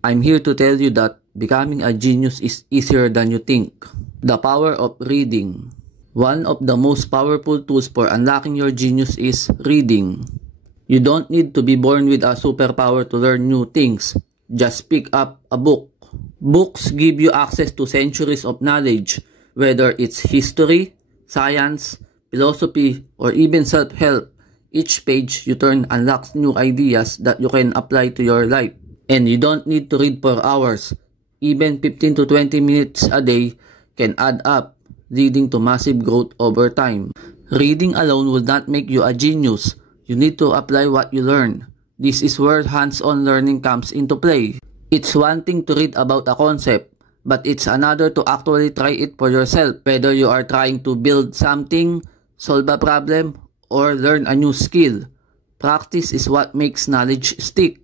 I'm here to tell you that becoming a genius is easier than you think. The power of reading. One of the most powerful tools for unlocking your genius is reading. You don't need to be born with a superpower to learn new things. Just pick up a book. Books give you access to centuries of knowledge, whether it's history, science, philosophy, or even self-help. Each page you turn unlocks new ideas that you can apply to your life. And you don't need to read for hours. Even 15 to 20 minutes a day can add up, leading to massive growth over time. Reading alone will not make you a genius. You need to apply what you learn. This is where hands-on learning comes into play. It's one thing to read about a concept, but it's another to actually try it for yourself. Whether you are trying to build something, solve a problem, or learn a new skill, practice is what makes knowledge stick.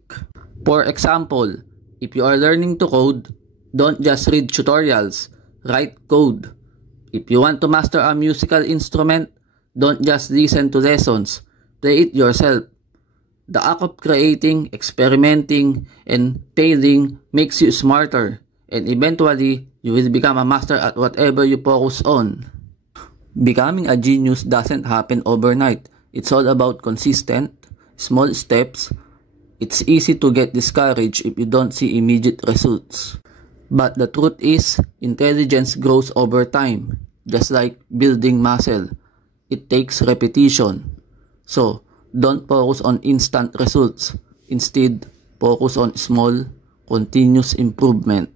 For example, if you are learning to code, don't just read tutorials, write code. If you want to master a musical instrument, don't just listen to lessons, play it yourself. The act of creating, experimenting, and failing makes you smarter, and eventually, you will become a master at whatever you focus on. Becoming a genius doesn't happen overnight. It's all about consistent, small steps. It's easy to get discouraged if you don't see immediate results. But the truth is, intelligence grows over time, just like building muscle. It takes repetition. So, don't focus on instant results. Instead, focus on small, continuous improvement.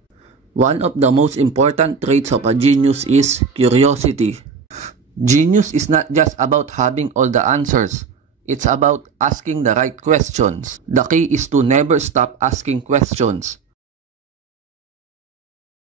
One of the most important traits of a genius is curiosity. Genius is not just about having all the answers. It's about asking the right questions. The key is to never stop asking questions.